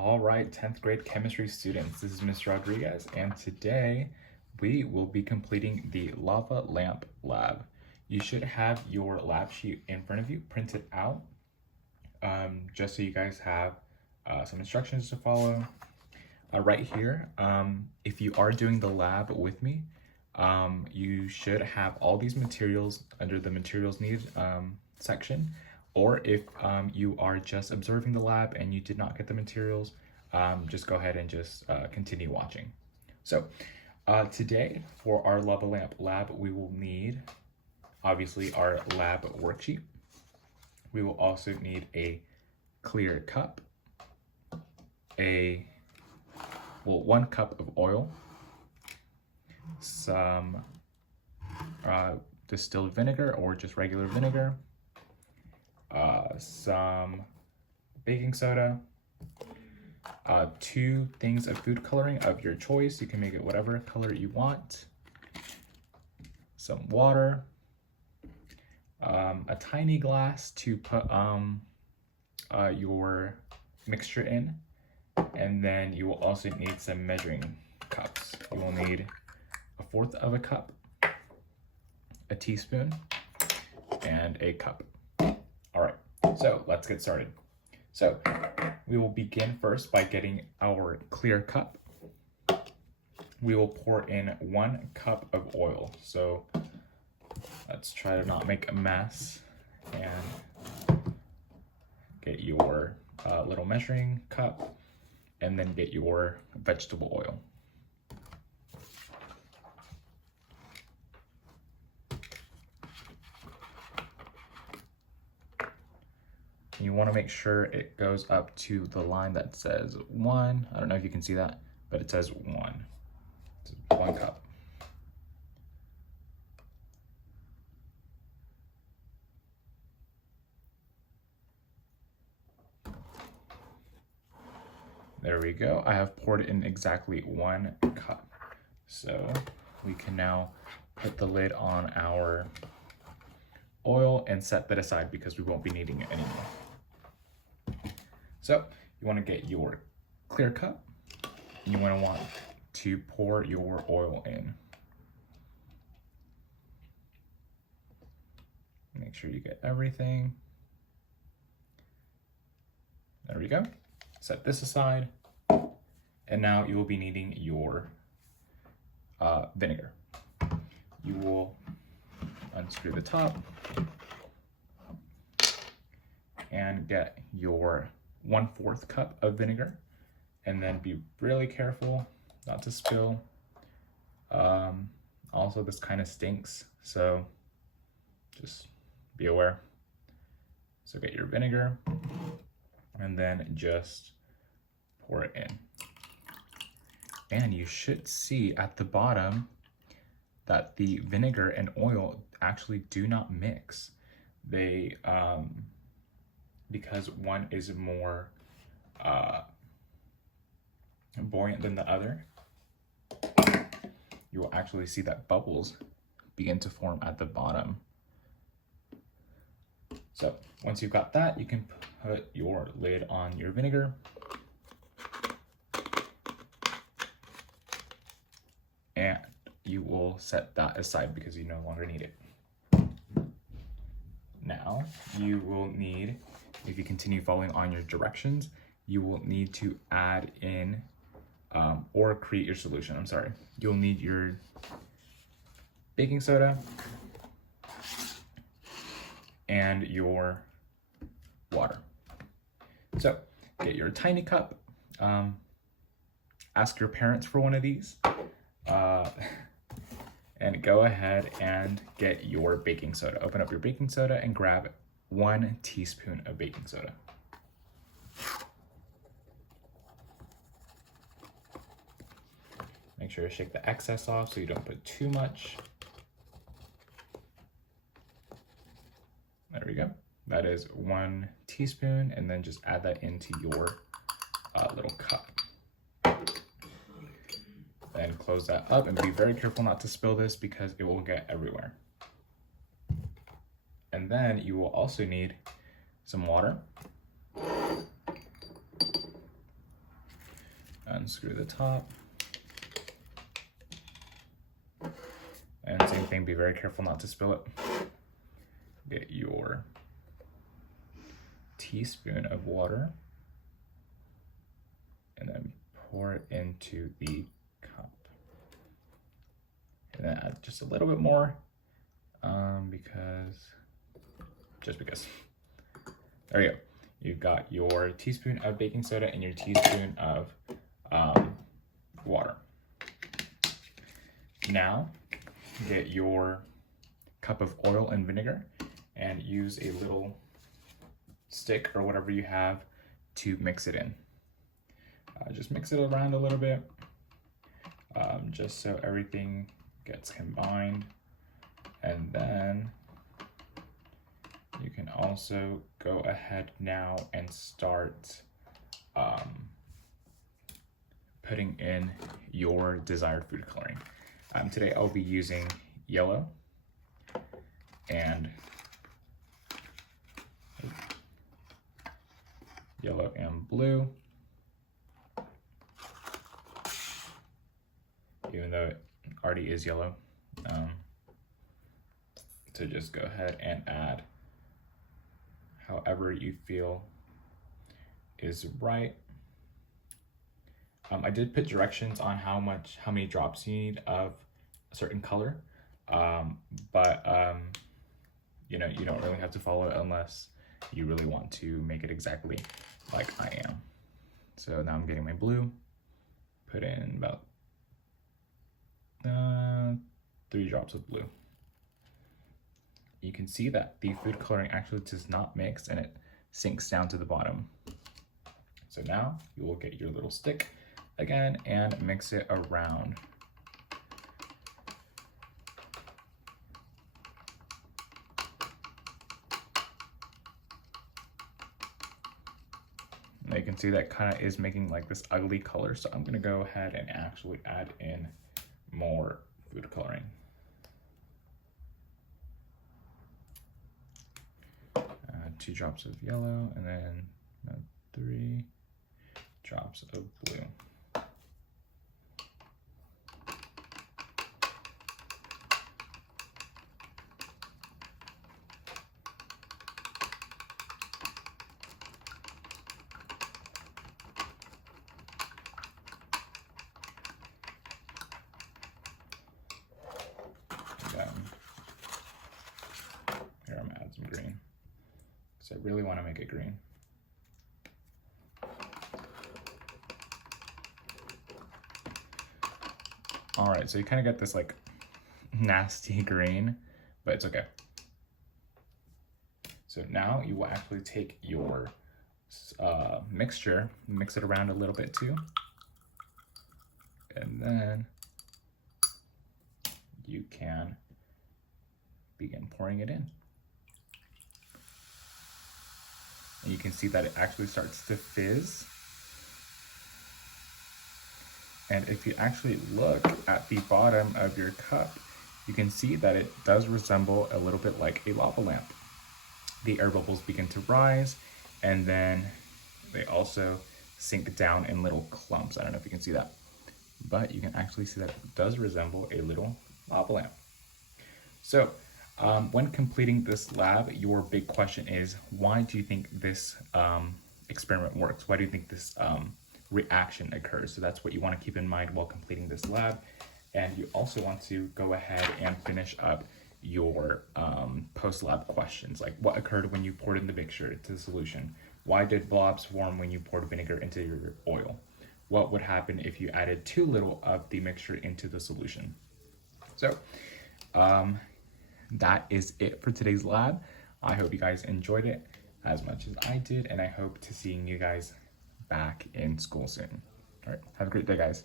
All right, 10th grade chemistry students, this is Mr. Rodriguez, and today we will be completing the lava lamp lab. You should have your lab sheet in front of you, printed out, just so you guys have some instructions to follow. Right here, if you are doing the lab with me, you should have all these materials under the materials needed section. Or if you are just observing the lab and you did not get the materials, just go ahead and just continue watching. So today for our lava lamp lab, we will need obviously our lab worksheet. We will also need a clear cup, one cup of oil, some distilled vinegar or just regular vinegar, some baking soda, 2 things of food coloring of your choice. You can make it whatever color you want, some water, a tiny glass to put your mixture in, and then you will also need some measuring cups. You will need 1/4 of a cup, a teaspoon, and a cup. All right, so let's get started. So we will begin first by getting our clear cup. We will pour in 1 cup of oil. So let's try to not make a mess and get your little measuring cup, and then get your vegetable oil. You want to make sure it goes up to the line that says 1. I don't know if you can see that, but it says 1. It's 1 cup. There we go. I have poured in exactly 1 cup. So we can now put the lid on our oil and set that aside because we won't be needing it anymore. So you want to get your clear cup, and you want to pour your oil in. Make sure you get everything. There we go. Set this aside, and now you will be needing your vinegar. You will unscrew the top and get your 1/4 cup of vinegar, and then be really careful not to spill. Also, this kind of stinks, so just be aware. So get your vinegar and then just pour it in. And you should see at the bottom that the vinegar and oil actually do not mix. They, because one is more buoyant than the other, you will actually see that bubbles begin to form at the bottom. So once you've got that, you can put your lid on your vinegar. And you will set that aside because you no longer need it. Now you will need, if you continue following on your directions, you will need to add in or create your solution. I'm sorry. You'll need your baking soda and your water. So get your tiny cup. Ask your parents for one of these. And go ahead and get your baking soda. Open up your baking soda and grab 1 teaspoon of baking soda. Make sure to shake the excess off so you don't put too much. There we go. That is 1 teaspoon, and then just add that into your little cup. Then close that up and be very careful not to spill this because it will get everywhere. And then you will also need some water. unscrew the top. And same thing, be very careful not to spill it. Get your teaspoon of water and then pour it into the cup. And then add just a little bit more just because. There you go. You've got your teaspoon of baking soda and your teaspoon of water. Now, get your cup of oil and vinegar and use a little stick or whatever you have to mix it in. Just mix it around a little bit, just so everything gets combined. And then you can also go ahead now and start putting in your desired food coloring. Today I'll be using yellow and blue, even though it already is yellow. So just go ahead and add however you feel is right. I did put directions on how many drops you need of a certain color, but you know, you don't really have to follow it unless you really want to make it exactly like I am. So now I'm getting my blue, put in about 3 drops of blue. You can see that the food coloring actually does not mix and it sinks down to the bottom. So now you will get your little stick again and mix it around. Now you can see that kind of is making like this ugly color. So I'm gonna go ahead and actually add in more food coloring. 2 drops of yellow and then 3 drops of blue. Here I'm gonna add some green. So I really want to make it green. All right, so you kind of get this like nasty green, but it's okay. So now you will actually take your mixture, mix it around a little bit too, and then you can begin pouring it in. And you can see that it actually starts to fizz. And if you actually look at the bottom of your cup, you can see that it does resemble a little bit like a lava lamp. The air bubbles begin to rise, and then they also sink down in little clumps. I don't know if you can see that, but you can actually see that it does resemble a little lava lamp. So when completing this lab, your big question is, why do you think this experiment works? Why do you think this reaction occurs? So that's what you want to keep in mind while completing this lab. And you also want to go ahead and finish up your post-lab questions, like what occurred when you poured in the mixture to the solution? Why did blobs form when you poured vinegar into your oil? What would happen if you added too little of the mixture into the solution? So that is it for today's lab. I hope you guys enjoyed it as much as I did, and I hope to seeing you guys back in school soon. All right, have a great day, guys.